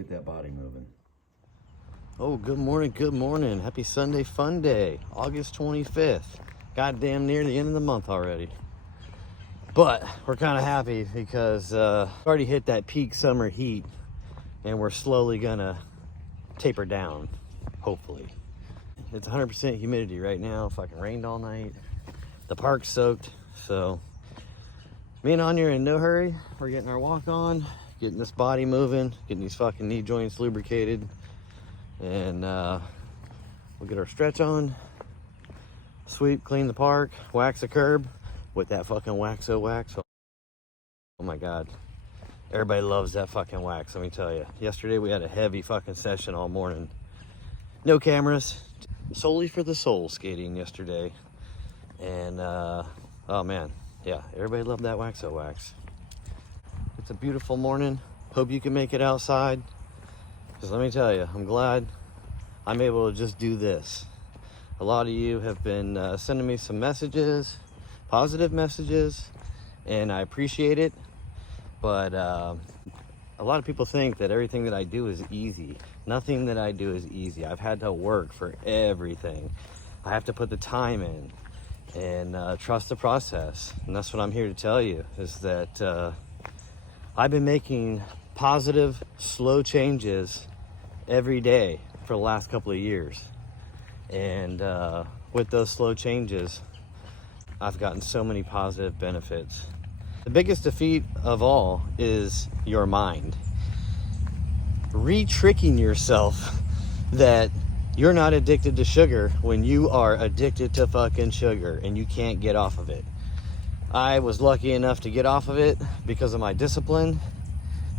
Get that body moving. Oh, good morning, good morning. Happy Sunday fun day, August 25th. Goddamn near the end of the month already. But we're kind of happy because already hit that peak summer heat and we're slowly gonna taper down, hopefully. It's 100% humidity right now. Fucking rained all night. The park's soaked, so me and Anya are in no hurry. We're getting our walk on, getting this body moving, getting these fucking knee joints lubricated, and we'll get our stretch on, sweep, clean the park, wax the curb with that fucking Waxo wax. Oh my God. Everybody loves that fucking wax, let me tell you. Yesterday we had a heavy fucking session all morning. No cameras, solely for the soul skating yesterday. And oh man, yeah, everybody loved that Waxo wax. It's a beautiful morning. Hope you can make it outside. Because let me tell you, I'm glad I'm able to just do this. A lot of you have been sending me some messages, positive messages, and I appreciate it. But a lot of people think that everything that I do is easy. Nothing that I do is easy. I've had to work for everything. I have to put the time in and trust the process. And that's what I'm here to tell you, is that I've been making positive, slow changes every day for the last couple of years. And with those slow changes, I've gotten so many positive benefits. The biggest defeat of all is your mind. Re-tricking yourself that you're not addicted to sugar when you are addicted to fucking sugar and you can't get off of it. I was lucky enough to get off of it because of my discipline,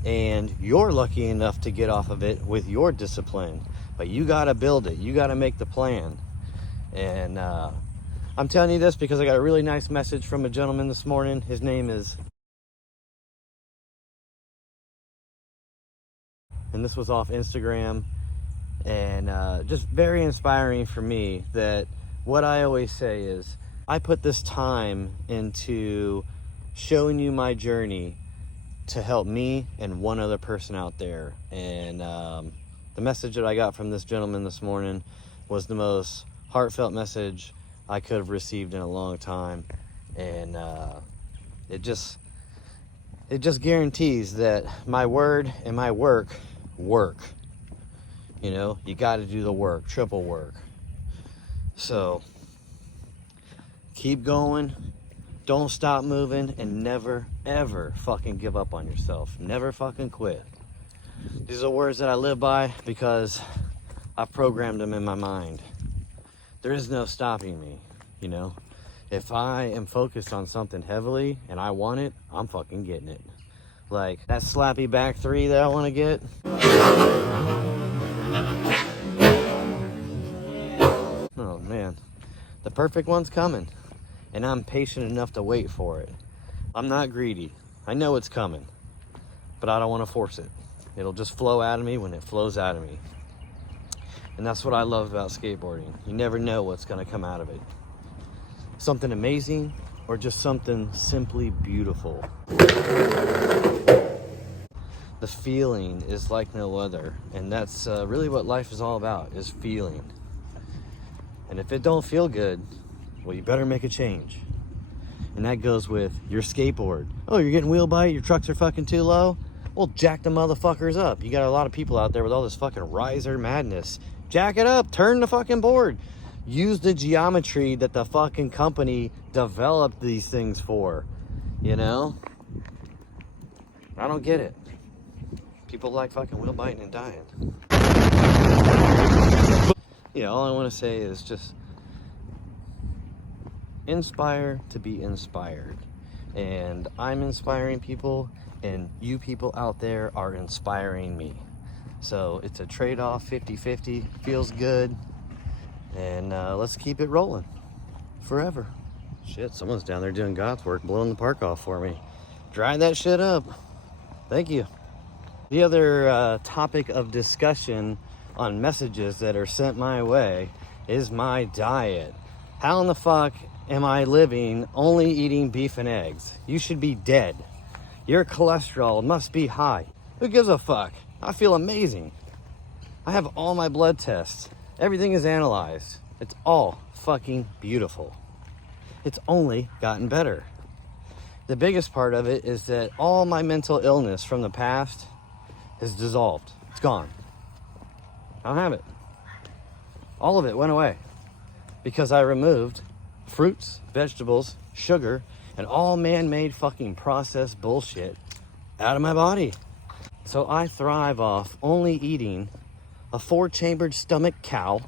and you're lucky enough to get off of it with your discipline. But you gotta build it, you gotta make the plan. And I'm telling you this because I got a really nice message from a gentleman this morning. His name is, and this was off Instagram, and just very inspiring for me. That what I always say is, I put this time into showing you my journey to help me and one other person out there. And the message that I got from this gentleman this morning was the most heartfelt message I could have received in a long time. And it just guarantees that my word and my work. You know, you got to do the work, triple work. So keep going, don't stop moving, and never ever fucking give up on yourself. Never fucking quit. These are words that I live by because I've programmed them in my mind. There is no stopping me, you know. If I am focused on something heavily and I want it, I'm fucking getting it. Like that slappy back three that I want to get. Oh man, the perfect one's coming, and I'm patient enough to wait for it. I'm not greedy. I know it's coming, but I don't want to force it. It'll just flow out of me when it flows out of me. And that's what I love about skateboarding. You never know what's going to come out of it. Something amazing or just something simply beautiful. The feeling is like no other, and that's really what life is all about, is feeling. And if it don't feel good, well, you better make a change. And that goes with your skateboard. Oh, you're getting wheel bite, your trucks are fucking too low? Well, jack the motherfuckers up. You got a lot of people out there with all this fucking riser madness. Jack it up, turn the fucking board. Use the geometry that the fucking company developed these things for, you know? I don't get it. People like fucking wheel biting and dying. Yeah, all I want to say is just inspire to be inspired. And I'm inspiring people, and you people out there are inspiring me. So it's a trade-off, 50-50, feels good. And let's keep it rolling forever. Shit, someone's down there doing God's work, blowing the park off for me. Dry that shit up. Thank you. The other topic of discussion on messages that are sent my way is my diet. How in the fuck am I living only eating beef and eggs? You should be dead. Your cholesterol must be high. Who gives a fuck? I feel amazing. I have all my blood tests. Everything is analyzed. It's all fucking beautiful. It's only gotten better. The biggest part of it is that all my mental illness from the past is dissolved. It's gone. I don't have it. All of it went away because I removed fruits, vegetables, sugar, and all man-made fucking processed bullshit out of my body. So I thrive off only eating a 4-chambered stomach cow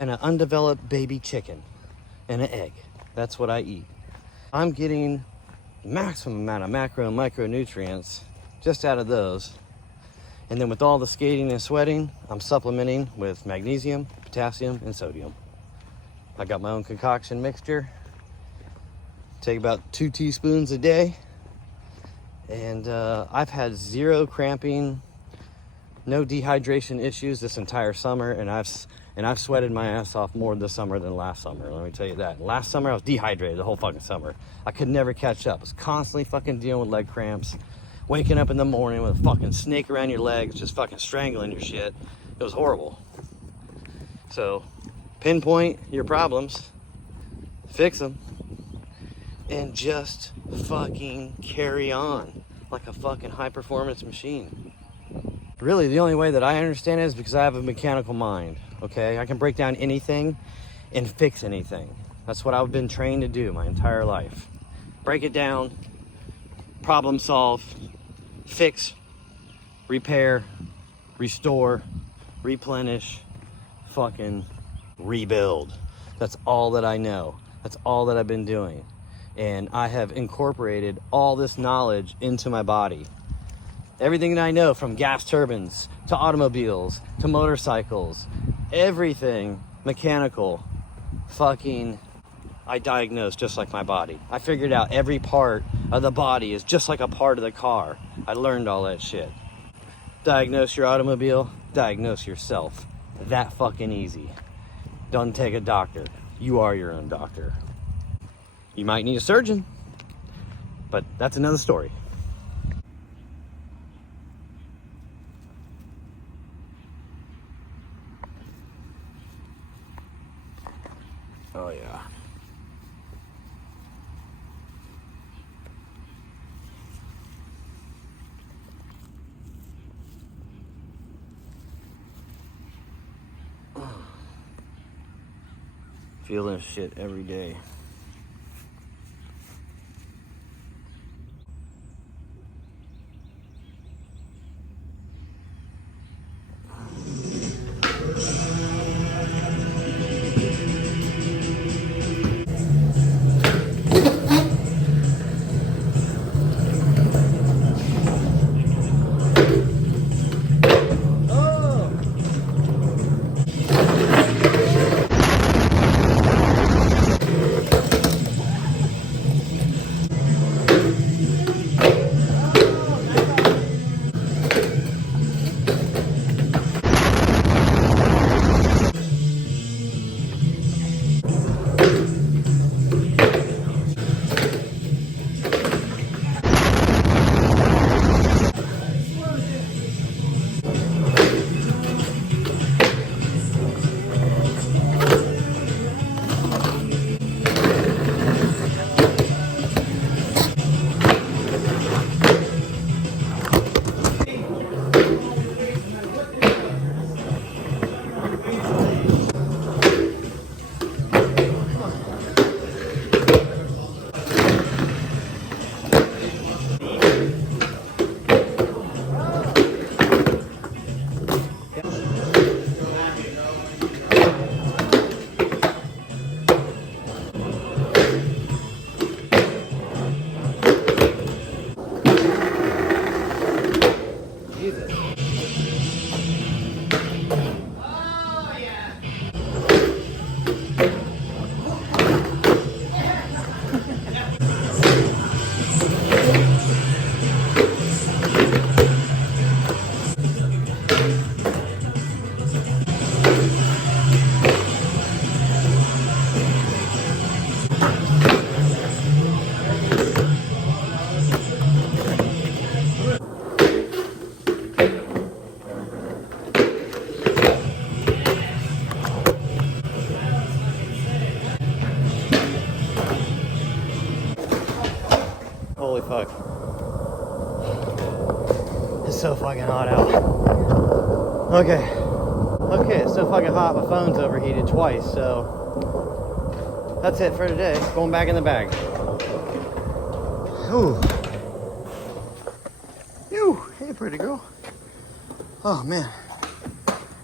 and an undeveloped baby chicken and an egg. That's what I eat. I'm getting maximum amount of macro and micronutrients just out of those. And then with all the skating and sweating, I'm supplementing with magnesium, potassium, and sodium. I got my own concoction mixture. Take about 2 teaspoons a day. And I've had 0 cramping, no dehydration issues this entire summer, and I've sweated my ass off more this summer than last summer. Let me tell you that. Last summer I was dehydrated the whole fucking summer. I could never catch up. I was constantly fucking dealing with leg cramps, waking up in the morning with a fucking snake around your legs, just fucking strangling your shit. It was horrible. So pinpoint your problems, fix them, and just fucking carry on like a fucking high performance machine. Really, the only way that I understand it is because I have a mechanical mind, okay? I can break down anything and fix anything. That's what I've been trained to do my entire life. Break it down, problem solve, fix, repair, restore, replenish, fucking rebuild. That's all that I know. That's all that I've been doing. And I have incorporated all this knowledge into my body. Everything that I know, from gas turbines to automobiles to motorcycles, everything mechanical, fucking, I diagnosed just like my body. I figured out every part of the body is just like a part of the car. I learned all that shit. Diagnose your automobile, diagnose yourself. That fucking easy. Don't take a doctor. You are your own doctor. You might need a surgeon, but that's another story. Oh yeah. Feel this shit every day. so fucking hot out. Okay, it's so fucking hot, my phone's overheated twice, so that's it for today. Going back in the bag. Ooh. Hey, pretty girl. Oh, man.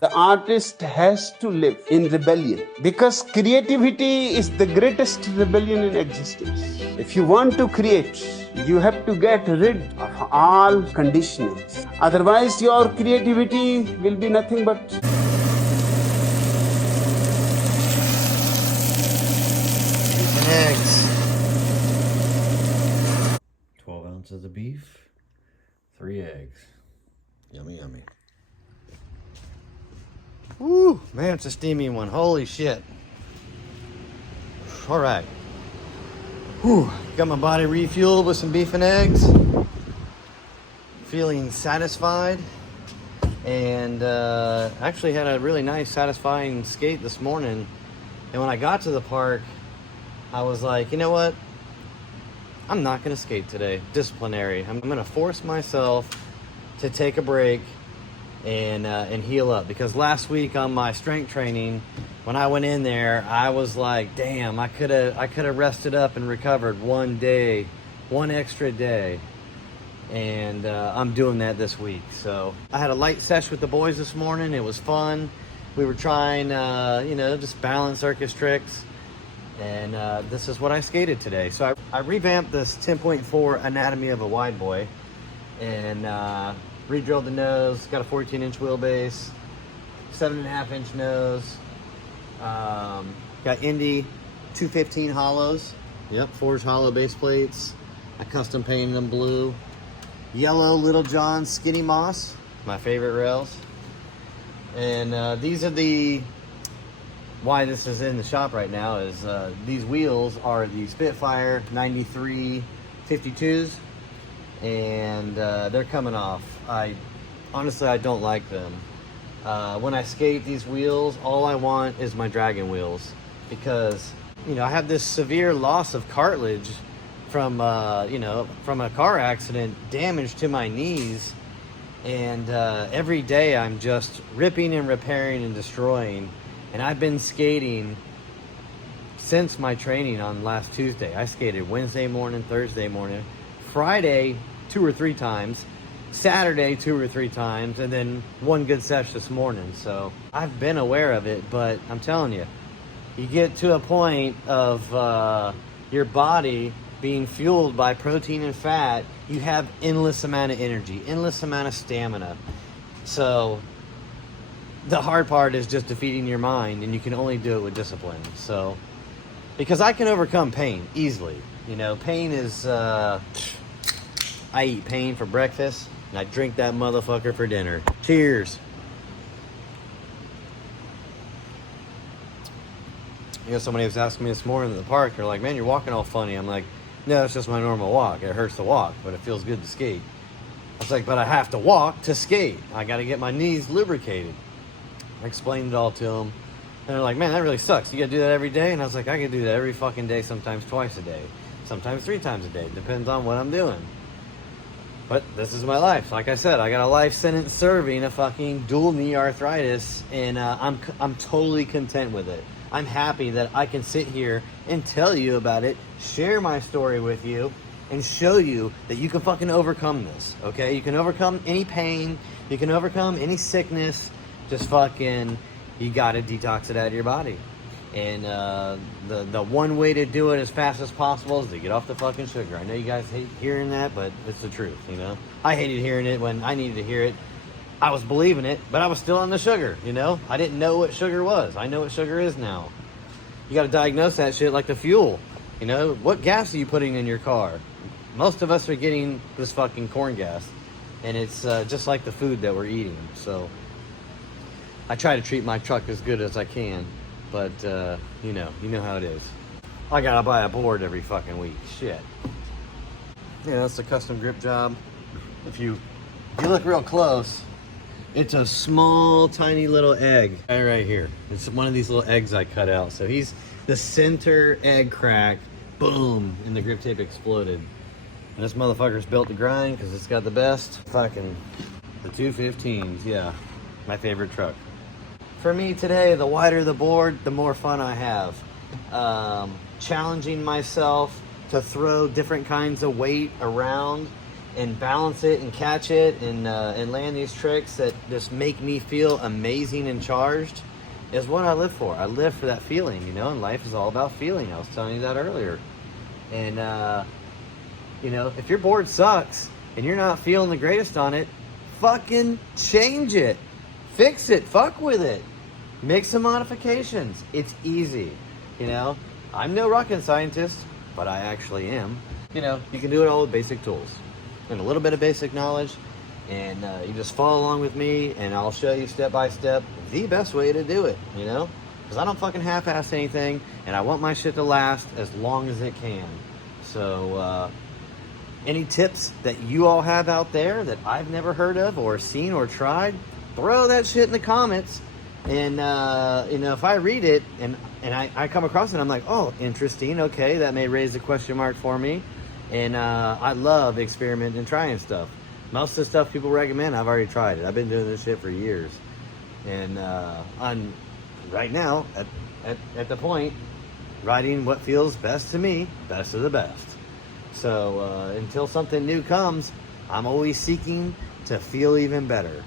The artist has to live in rebellion because creativity is the greatest rebellion in existence. If you want to create, you have to get rid of all conditionings. Otherwise, your creativity will be nothing but... Beef and eggs. 12 ounces of beef, 3 eggs. Yummy, yummy. Woo, man, it's a steamy one. Holy shit. All right. Whew, got my body refueled with some beef and eggs. Feeling satisfied. And actually had a really nice, satisfying skate this morning. And when I got to the park, I was like, you know what? I'm not going to skate today. Disciplinary. I'm going to force myself to take a break and heal up, because last week on my strength training, when I went in there, I was like, damn, I could have rested up and recovered one extra day, and I'm doing that this week. So I had a light sesh with the boys this morning. It was fun. We were trying just balance circus tricks, and this is what I skated today. So I revamped this 10.4 anatomy of a wide boy, and re-drilled the nose, got a 14-inch wheelbase, 7.5-inch nose, got Indy 215 hollows, yep, forged hollow base plates. I custom painted them blue. Yellow Little John Skinny Moss, my favorite rails. And these are why this is in the shop right now is these wheels are the Spitfire 93 52s. And they're coming off. Honestly, I don't like them. When I skate these wheels, all I want is my dragon wheels, because I have this severe loss of cartilage from a car accident, damage to my knees, and every day I'm just ripping and repairing and destroying. And I've been skating since my training on last Tuesday. I skated Wednesday morning, Thursday morning, Friday 2 or 3 times, Saturday 2 or 3 times, and then one good sesh this morning. So I've been aware of it, but I'm telling you, you get to a point of your body being fueled by protein and fat, you have endless amount of energy, endless amount of stamina. So the hard part is just defeating your mind, and you can only do it with discipline. So, because I can overcome pain easily. Pain is... I eat pain for breakfast, and I drink that motherfucker for dinner. Cheers. Somebody was asking me this morning in the park, they're like, man, you're walking all funny. I'm like, no, it's just my normal walk. It hurts to walk, but it feels good to skate. I was like, but I have to walk to skate. I got to get my knees lubricated. I explained it all to them. And they're like, man, that really sucks. You got to do that every day? And I was like, I can do that every fucking day, sometimes twice a day, sometimes 3 times a day. Depends on what I'm doing. But this is my life. Like I said, I got a life sentence serving a fucking dual knee arthritis, and I'm totally content with it. I'm happy that I can sit here and tell you about it, share my story with you, and show you that you can fucking overcome this, okay? You can overcome any pain. You can overcome any sickness. Just fucking, you gotta detox it out of your body. And the one way to do it as fast as possible is to get off the fucking sugar. I know you guys hate hearing that, but it's the truth, I hated hearing it when I needed to hear it. I was believing it, but I was still on the sugar, I didn't know what sugar was. I know what sugar is now. You got to diagnose that shit like the fuel. What gas are you putting in your car? Most of us are getting this fucking corn gas, and it's just like the food that we're eating. So I try to treat my truck as good as I can. But, you know how it is. I gotta buy a board every fucking week. Shit. Yeah, that's a custom grip job. If you look real close, it's a small, tiny little egg right here. It's one of these little eggs I cut out. So he's the center egg crack, boom, and the grip tape exploded. And this motherfucker's built to grind because it's got the best fucking The 215s, yeah. My favorite truck. For me today, the wider the board, the more fun I have. Challenging myself to throw different kinds of weight around and balance it and catch it and land these tricks that just make me feel amazing and charged is what I live for. I live for that feeling, you know, and life is all about feeling. I was telling you that earlier. And, you know, if your board sucks and you're not feeling the greatest on it, fucking change it. Fix it. Fuck with it. Make some modifications. It's easy, you know. I'm no rocket scientist, but I actually am. You know, you can do it all with basic tools and a little bit of basic knowledge, and you just follow along with me, and I'll show you step by step the best way to do it, you know? Because I don't fucking half-ass anything, and I want my shit to last as long as it can. So, any tips that you all have out there that I've never heard of or seen or tried, throw that shit in the comments. And, you know, if I read it and I come across it, I'm like, oh, interesting. Okay, that may raise a question mark for me. And I love experimenting and trying stuff. Most of the stuff people recommend, I've already tried it. I've been doing this shit for years. And I'm right now at the point, writing what feels best to me, best of the best. So until something new comes, I'm always seeking to feel even better.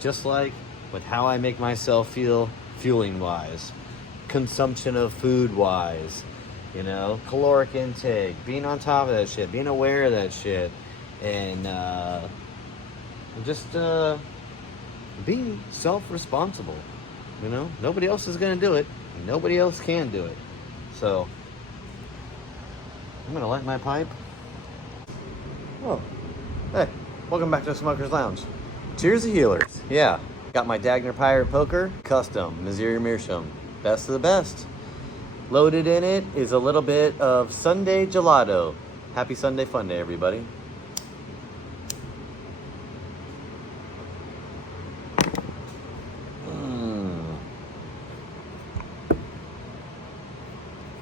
Just like with how I make myself feel fueling wise, consumption of food wise, you know, caloric intake, being on top of that shit, being aware of that shit, and just being self-responsible. You know, nobody else is gonna do it. Nobody else can do it. So I'm gonna light my pipe. Oh, hey, welcome back to Smoker's Lounge. Cheers to healers. Yeah, got my Dagner Pirate Poker, custom, Missouri Meerschaum, best of the best. Loaded in it is a little bit of Sunday gelato. Happy Sunday Fun Day, everybody.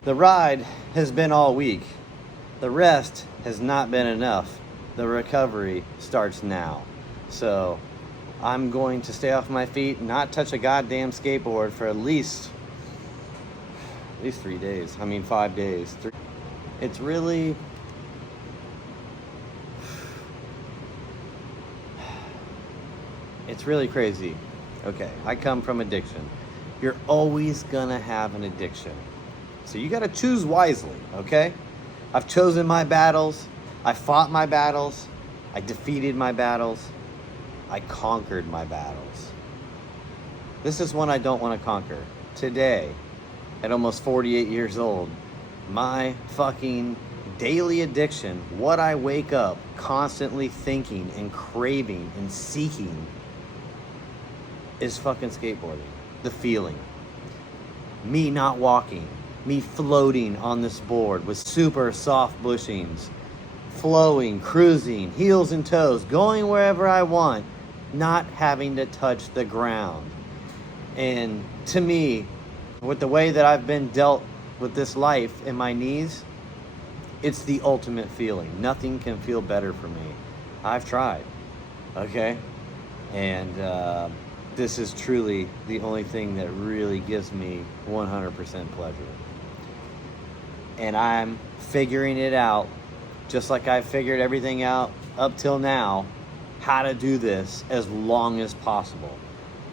The ride has been all week. The rest has not been enough. The recovery starts now. So I'm going to stay off my feet, not touch a goddamn skateboard for at least 3 days. I mean, 5 days. It's really... It's really crazy. Okay, I come from addiction. You're always gonna have an addiction. So you gotta choose wisely, okay? I've chosen my battles. I fought my battles. I defeated my battles. I conquered my battles. This is one I don't want to conquer. Today, at almost 48 years old, my fucking daily addiction, what I wake up constantly thinking and craving and seeking, is fucking skateboarding. The feeling. Me not walking. Me floating on this board with super soft bushings. Flowing, cruising, heels and toes, going wherever I want, not having to touch the ground. And to me, with the way that I've been dealt with this life in my knees, it's the ultimate feeling. Nothing can feel better for me. I've tried, okay? And this is truly the only thing that really gives me 100% pleasure. And I'm figuring it out, just like I've figured everything out up till now, how to do this as long as possible.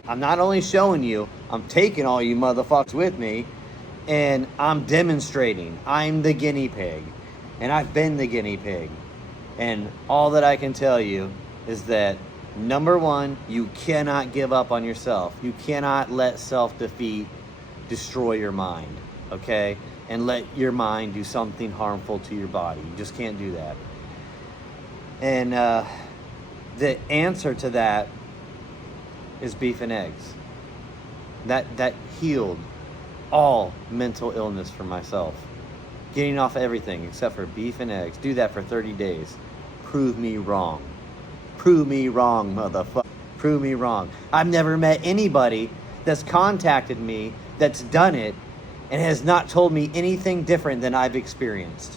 I'm not only showing you, I'm taking all you motherfuckers with me, and I'm demonstrating. I'm the guinea pig, and I've been the guinea pig. And all that I can tell you is that, number one, you cannot give up on yourself. You cannot let self-defeat destroy your mind, okay? And let your mind do something harmful to your body. You just can't do that. And the answer to that is beef and eggs. That healed all mental illness for myself. Getting off everything except for beef and eggs. Do that for 30 days. Prove me wrong. Prove me wrong, motherfucker. Prove me wrong. I've never met anybody that's contacted me that's done it and has not told me anything different than I've experienced.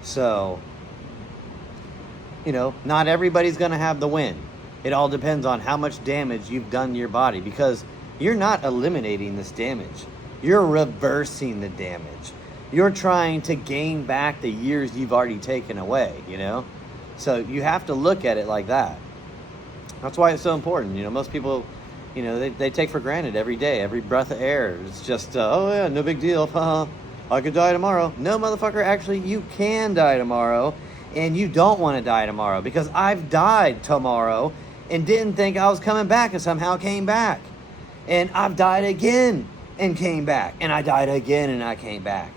So, you know, not everybody's gonna have the win. It all depends on how much damage you've done to your body, because you're not eliminating this damage. You're reversing the damage. You're trying to gain back the years you've already taken away, you know? So you have to look at it like that. That's why it's so important. You know, most people, you know, they take for granted every day, every breath of air. It's just, oh yeah, no big deal. I could die tomorrow. No, motherfucker, actually, you can die tomorrow, and you don't want to die tomorrow, because I've died tomorrow and didn't think I was coming back and somehow came back. And I've died again and came back. And I died again and I came back.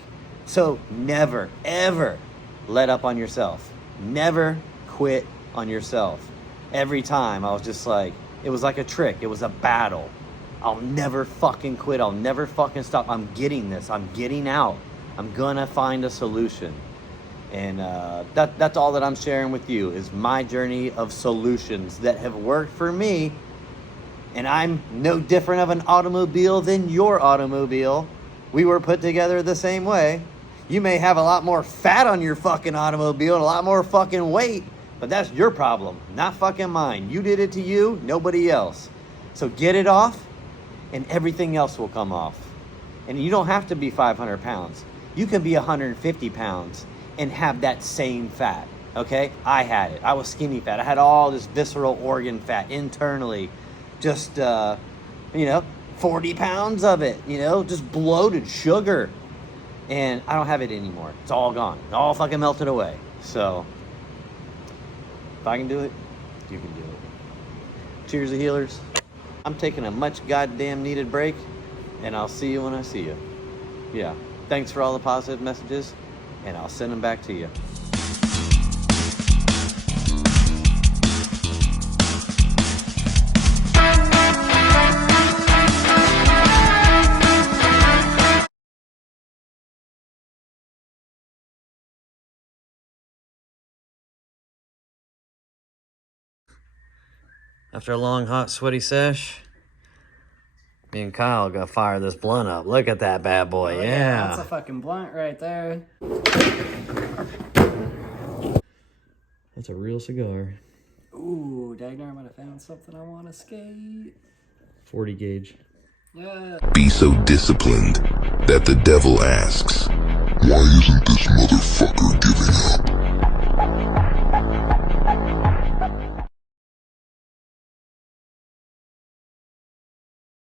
So never, ever let up on yourself. Never quit on yourself. Every time I was just like, it was like a trick. It was a battle. I'll never fucking quit. I'll never fucking stop. I'm getting this. I'm getting out. I'm gonna find a solution. And that's all that I'm sharing with you, is my journey of solutions that have worked for me. And I'm no different of an automobile than your automobile. We were put together the same way. You may have a lot more fat on your fucking automobile and a lot more fucking weight, but that's your problem, not fucking mine. You did it to you, nobody else. So get it off, and everything else will come off. And you don't have to be 500 pounds. You can be 150 pounds and have that same fat, okay? I had it. I was skinny fat. I had all this visceral organ fat internally. Just, 40 pounds of it, just bloated sugar. And I don't have it anymore. It's all gone. It all fucking melted away. So, if I can do it, you can do it. Cheers, the healers. I'm taking a much goddamn needed break, and I'll see you when I see you. Yeah. Thanks for all the positive messages, and I'll send them back to you. After a long, hot, sweaty sesh, me and Kyle gotta fire this blunt up. Look at that bad boy, yeah. That's a fucking blunt right there. That's a real cigar. Ooh, Dagnar, I might have found something I want to skate. 40 gauge. Yeah. Be so disciplined that the devil asks, why isn't this motherfucker giving up?